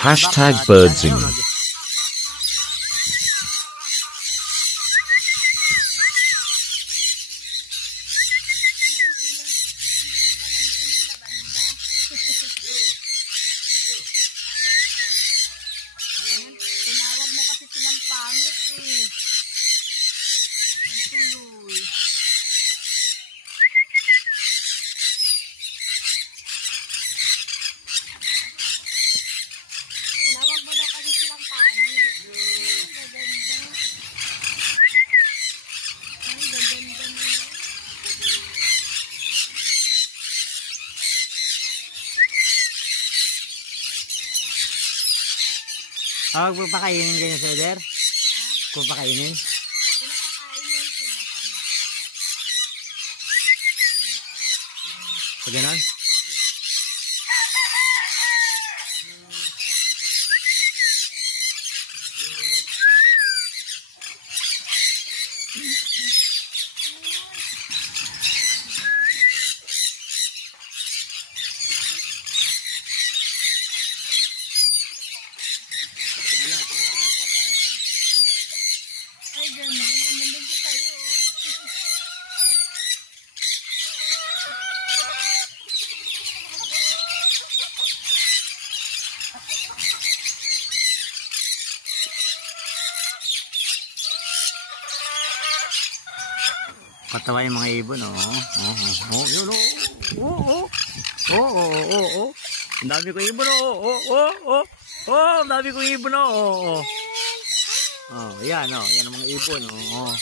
#birdsing. Tinawag mo kasi silang pangit eh. Tuloy. Tinawag mo daw kasi silang pangit. Gaganda. Ay, gaganda na. Huwag mo pakainin ganyan, Seder? Kung pakainin? So, ganon? Ay, gano'n. Naman ko kayo. Katawa yung mga ibon, oh. Yun, oh. Ang dami ko ibon, oh. Ang dami ko ibon, oh. Yan ang mga ibon, oh.